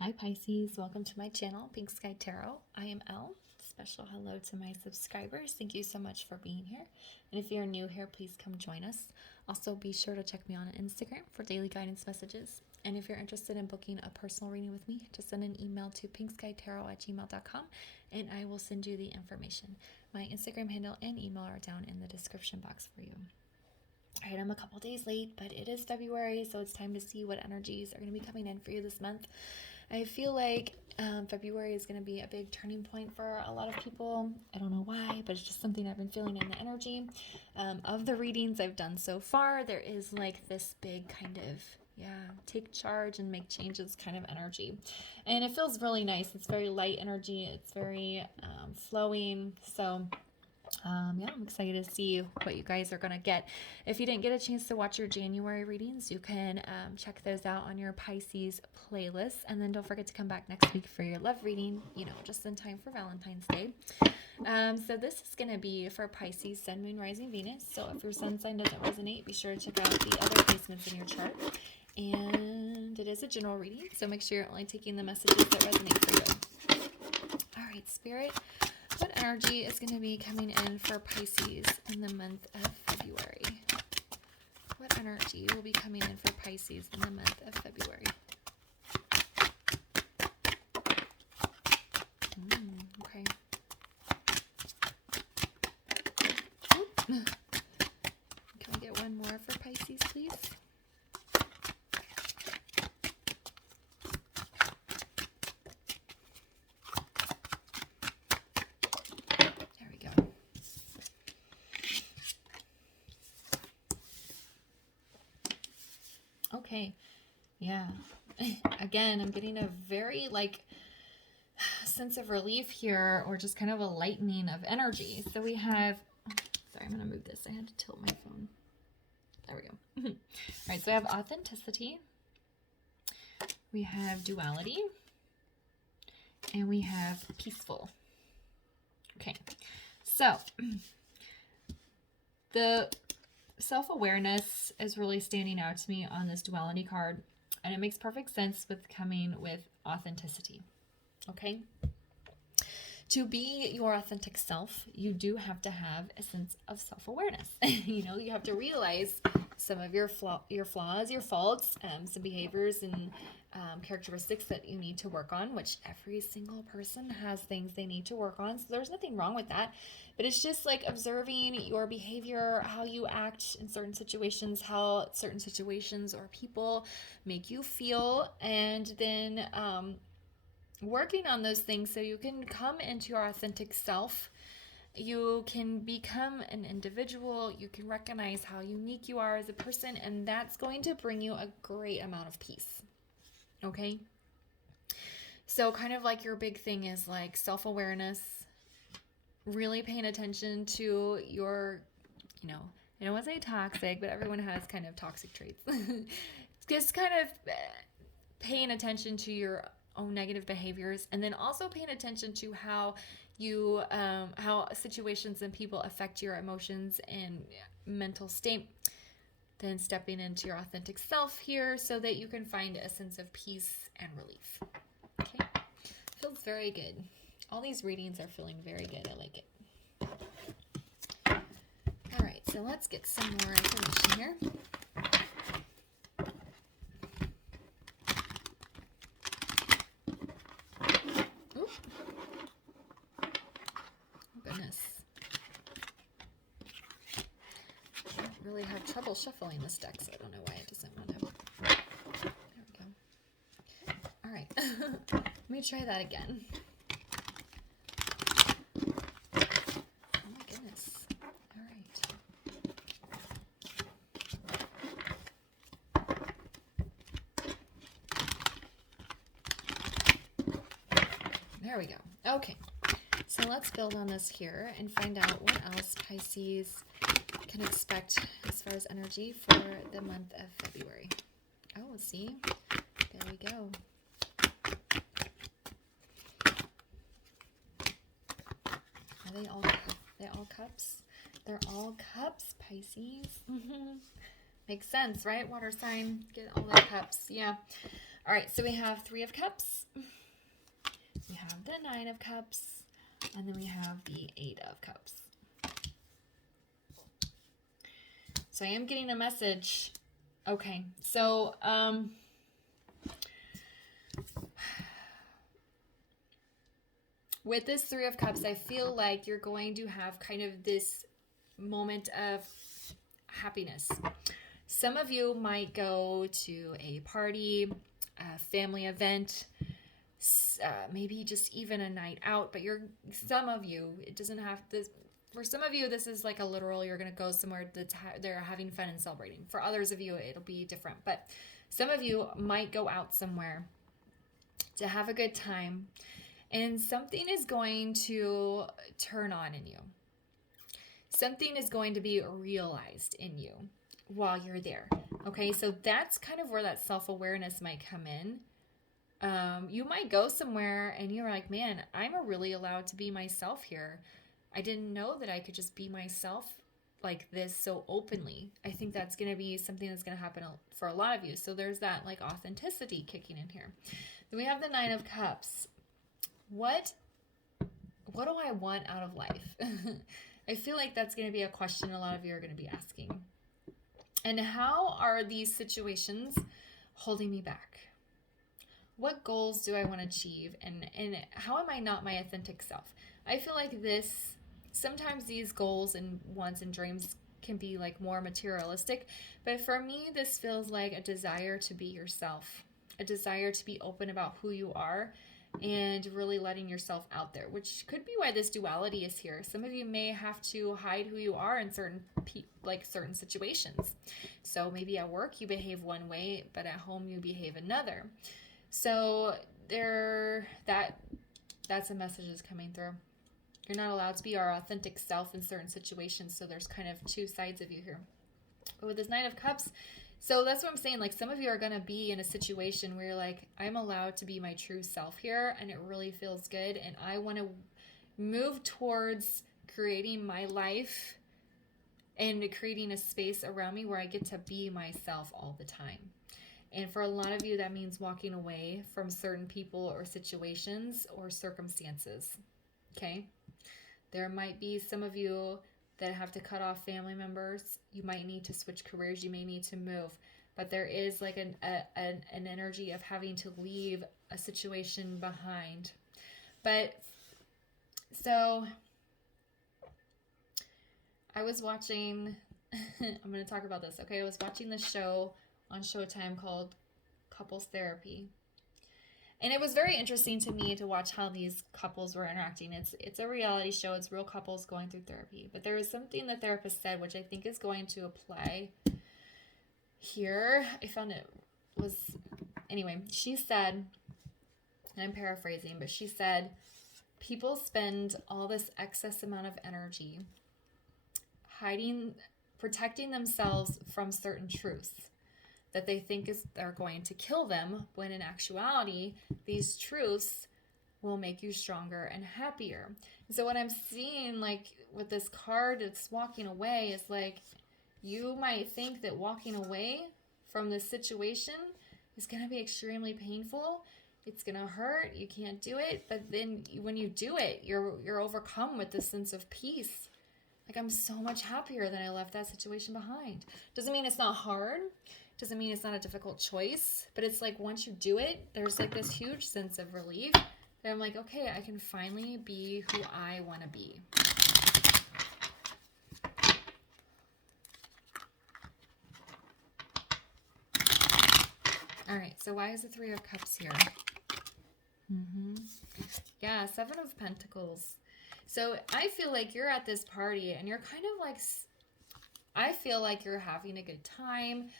Hi Pisces, welcome to my channel, Pink Sky Tarot. I am Elle. Special hello to my subscribers. Thank you so much for being here. And if you're new here, please come join us. Also, be sure to check me on Instagram for daily guidance messages. And if you're interested in booking a personal reading with me, just send an email to pinkskytarot@gmail.com and I will send you the information. My Instagram handle and email are down in the description box for you. All right, I'm a couple days late, but it is February, so it's time to see what energies are going to be coming in for you this month. I feel like February is going to be a big turning point for a lot of people. I don't know why, but it's just something I've been feeling in the energy. Of the readings I've done so far, there is like this big kind of, take charge and make changes kind of energy. And it feels really nice. It's very light energy. It's very flowing. So I'm excited to see what you guys are going to get. If you didn't get a chance to watch your January readings, you can check those out on your Pisces playlist. And then don't forget to come back next week for your love reading, just in time for Valentine's Day. So this is going to be for Pisces, Sun, Moon, Rising, Venus. So if your sun sign doesn't resonate, be sure to check out the other placements in your chart. And it is a general reading, so make sure you're only taking the messages that resonate for you. All right, Spirit. What energy is going to be coming in for Pisces in the month of February? What energy will be coming in for Pisces in the month of February? Okay. Can we get one more for Pisces, please? Okay, yeah. Again, I'm getting a very sense of relief here, or just kind of a lightening of energy. So we have, sorry, I'm going to move this. I had to tilt my phone. There we go. All right, so I have authenticity. We have duality. And we have peaceful. Okay, so the self-awareness is really standing out to me on this duality card, and it makes perfect sense with coming with authenticity. Okay, to be your authentic self, you do have to have a sense of self-awareness. You have to realize some of your flaws, your faults, some behaviors and characteristics that you need to work on, which every single person has things they need to work on. So there's nothing wrong with that. But it's just like observing your behavior, how you act in certain situations, how certain situations or people make you feel, and then working on those things so you can come into your authentic self. You can become an individual. You can recognize how unique you are as a person, and that's going to bring you a great amount of peace. Okay? So kind of like your big thing is like self-awareness, really paying attention to your, I don't want to say toxic, but everyone has kind of toxic traits. Just kind of paying attention to your own negative behaviors, and then also paying attention to how you how situations and people affect your emotions and mental state. Then stepping into your authentic self here so that you can find a sense of peace and relief. Okay, feels very good. All these readings are feeling very good. I like it. All right, so let's get some more information here. Oop. Oh, goodness. I really have trouble shuffling this deck, so I don't know why it doesn't want to. There we go. All right. Let me try that again. Oh my goodness. All right. There we go. Okay. So let's build on this here and find out what else Pisces can expect as far as energy for the month of February. Oh, see? There we go. Are they all cups? They're all cups, Pisces. Makes sense, right? Water sign, get all the cups. Yeah. All right, so we have 3 of Cups. We have the 9 of Cups. And then we have the 8 of Cups. So I am getting a message. Okay, so with this 3 of Cups, I feel like you're going to have kind of this moment of happiness. Some of you might go to a party, a family event, maybe just even a night out, but some of you, it doesn't have this. For some of you, this is like a literal, you're going to go somewhere they're having fun and celebrating. For others of you, it'll be different. But some of you might go out somewhere to have a good time, and something is going to turn on in you. Something is going to be realized in you while you're there. Okay, so that's kind of where that self-awareness might come in. You might go somewhere and you're like, man, I'm really allowed to be myself here. I didn't know that I could just be myself like this so openly. I think that's going to be something that's going to happen for a lot of you. So there's that like authenticity kicking in here. Then we have the 9 of Cups. What do I want out of life? I feel like that's going to be a question a lot of you are going to be asking. And how are these situations holding me back? What goals do I want to achieve? And how am I not my authentic self? I feel like sometimes these goals and wants and dreams can be like more materialistic. But for me, this feels like a desire to be yourself. A desire to be open about who you are and really letting yourself out there, which could be why this duality is here. Some of you may have to hide who you are in certain situations. So maybe at work you behave one way, but at home you behave another. So that's a message that's coming through. You're not allowed to be our authentic self in certain situations. So there's kind of 2 sides of you here. But with this 9 of Cups, so that's what I'm saying. Like some of you are going to be in a situation where you're like, I'm allowed to be my true self here. And it really feels good. And I want to move towards creating my life and creating a space around me where I get to be myself all the time. And for a lot of you, that means walking away from certain people or situations or circumstances. Okay? There might be some of you that have to cut off family members. You might need to switch careers. You may need to move. But there is like an energy of having to leave a situation behind. But so I was watching, I'm going to talk about this. Okay, I was watching this show on Showtime called Couples Therapy. And it was very interesting to me to watch how these couples were interacting. It's a reality show. It's real couples going through therapy. But there was something the therapist said, which I think is going to apply here. I found it was... Anyway, she said, and I'm paraphrasing, but she said, people spend all this excess amount of energy protecting themselves from certain truths that they think are going to kill them, when in actuality, these truths will make you stronger and happier. So what I'm seeing, like with this card that's walking away, is like you might think that walking away from this situation is going to be extremely painful. It's going to hurt. You can't do it. But then when you do it, you're overcome with this sense of peace. Like, I'm so much happier that I left that situation behind. Doesn't mean it's not hard. Doesn't mean it's not a difficult choice. But it's like once you do it, there's like this huge sense of relief. And I'm like, okay, I can finally be who I want to be. All right, so why is the 3 of Cups here? Yeah, 7 of Pentacles. So I feel like you're at this party and you're kind of like, I feel like you're having a good time.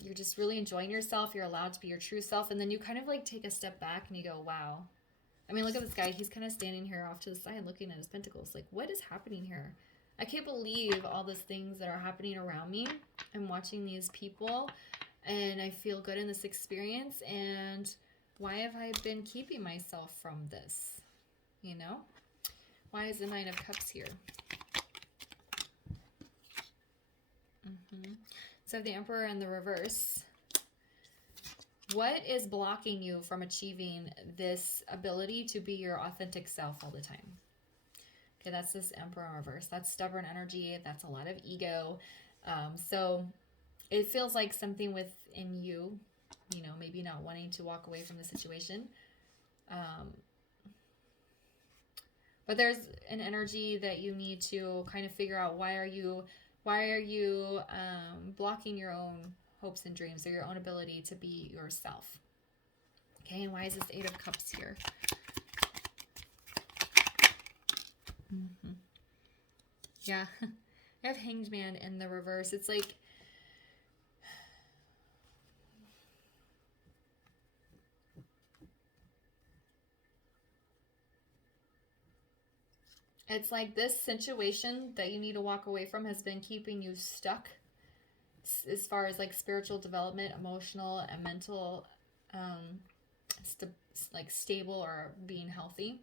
You're just really enjoying yourself. You're allowed to be your true self. And then you kind of like take a step back and you go, wow. I mean, look at this guy. He's kind of standing here off to the side looking at his pentacles. Like, what is happening here? I can't believe all these things that are happening around me. I'm watching these people and I feel good in this experience. And why have I been keeping myself from this? You know? Why is the 9 of Cups here? So the Emperor in the reverse. What is blocking you from achieving this ability to be your authentic self all the time? Okay, that's this Emperor in reverse. That's stubborn energy. That's a lot of ego. So it feels like something within you, you know, maybe not wanting to walk away from the situation. But there's an energy that you need to kind of figure out, why are you blocking your own hopes and dreams, or your own ability to be yourself? Okay, and why is this Eight of Cups here? Yeah, I have Hanged Man in the reverse. It's like, this situation that you need to walk away from has been keeping you stuck as far as like spiritual development, emotional and mental, stable or being healthy.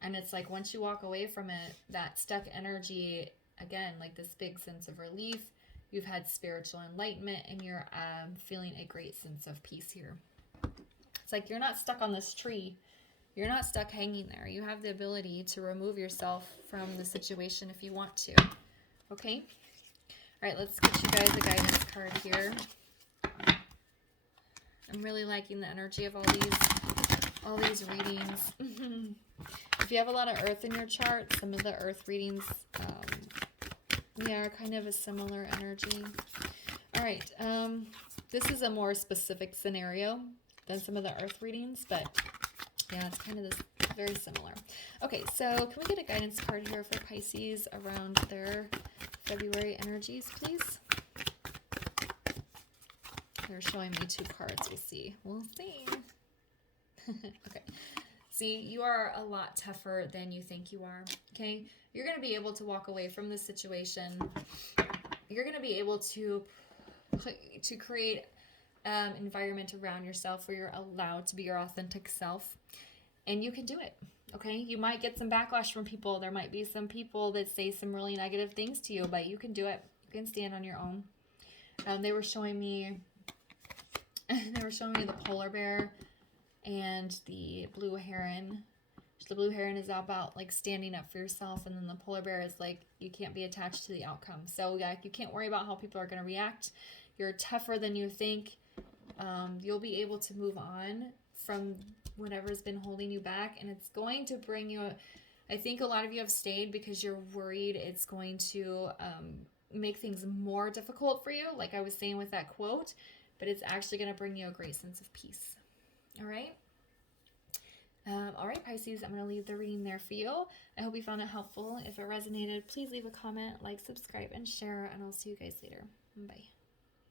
And it's like, once you walk away from it, that stuck energy, again, like this big sense of relief, you've had spiritual enlightenment, and you're feeling a great sense of peace here. It's like you're not stuck on this tree. You're not stuck hanging there. You have the ability to remove yourself from the situation if you want to. Okay? All right, let's get you guys a guidance card here. I'm really liking the energy of all these readings. If you have a lot of earth in your chart, some of the earth readings are kind of a similar energy. All right, this is a more specific scenario than some of the earth readings, but yeah, it's kind of this very similar. Okay, so can we get a guidance card here for Pisces around their February energies, please? They're showing me 2 cards. We'll see. We'll see. Okay. See, you are a lot tougher than you think you are. Okay? You're going to be able to walk away from this situation. You're going to be able to create an environment around yourself where you're allowed to be your authentic self. And you can do it. Okay? You might get some backlash from people. There might be some people that say some really negative things to you, but you can do it. You can stand on your own. They were showing me the polar bear and the blue heron. The blue heron is about like standing up for yourself, and then the polar bear is like, you can't be attached to the outcome. So like, you can't worry about how people are going to react. You're tougher than you think. You'll be able to move on from whatever's been holding you back, and it's going to bring you I think a lot of you have stayed because you're worried it's going to make things more difficult for you, like I was saying with that quote, but it's actually going to bring you a great sense of peace. All right? All right, Pisces, I'm going to leave the reading there for you. I hope you found it helpful. If it resonated, please leave a comment, like, subscribe, and share, and I'll see you guys later. Bye.